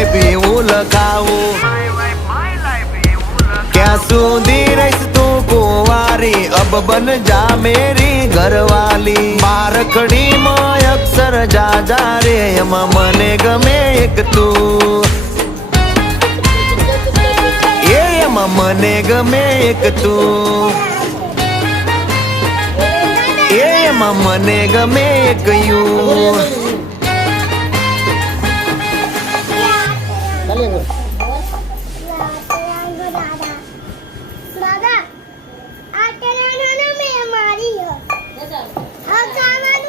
life એવું લખાવું ક્યાં સુધી રહીશ તું કુંવારી અબ બન જા મેરી ઘરવાલી બારખડી માં અક્ષર જા રે એમાં મને ગમે એક તું એમાં મને ગમે એક તું એમાં મને ગમે એક યુ દાદા આ તેરા નાના મે મારી હો આ કાવા